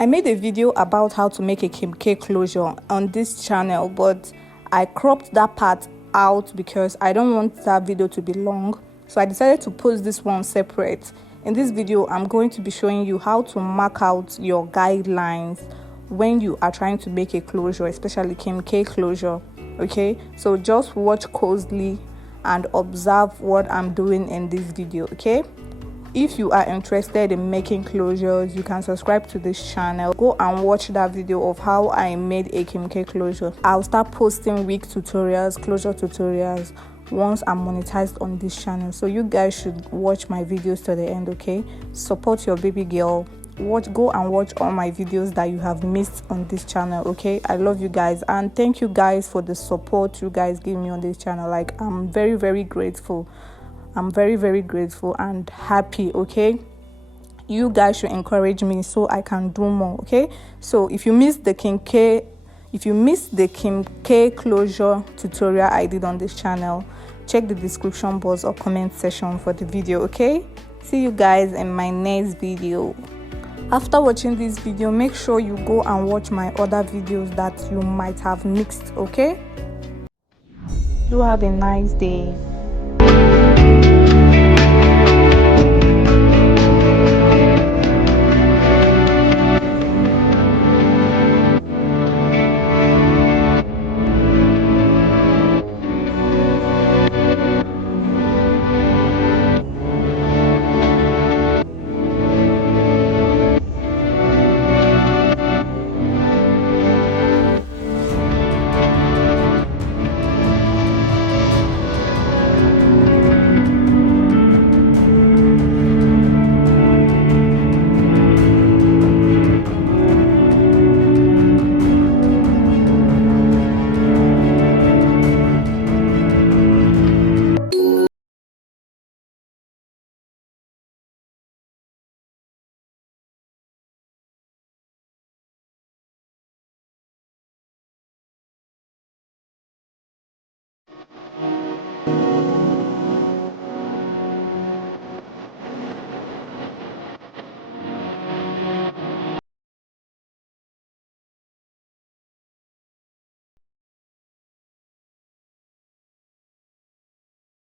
I made a video about how to make a Kimkay closure on this channel, but I cropped that part out because I don't want that video to be long. So I decided to post this one separate. In this video, I'm going to be showing you how to mark out your guidelines when you are trying to make a closure, especially Kimkay closure. Okay, so just watch closely and observe what I'm doing in this video. Okay, if you are interested in making closures, you can subscribe to this channel. Go and watch that video of how I made a Kimkay closure. I'll start posting wig tutorials, closure tutorials once I'm monetized on this channel, so you guys should watch my videos to the end. Okay, support your baby girl. Go and watch all my videos that you have missed on this channel. Okay, I love you guys and thank you guys for the support you guys give me on this channel. Like, I'm very grateful. I'm very grateful and happy. Okay, you guys should encourage me so I can do more. Okay, so if you missed the Kimkay closure tutorial I did on this channel, check the description box or comment section for the video. Okay, see you guys in my next video. After watching this video, make sure you go and watch my other videos that you might have missed. Okay, do have a nice day.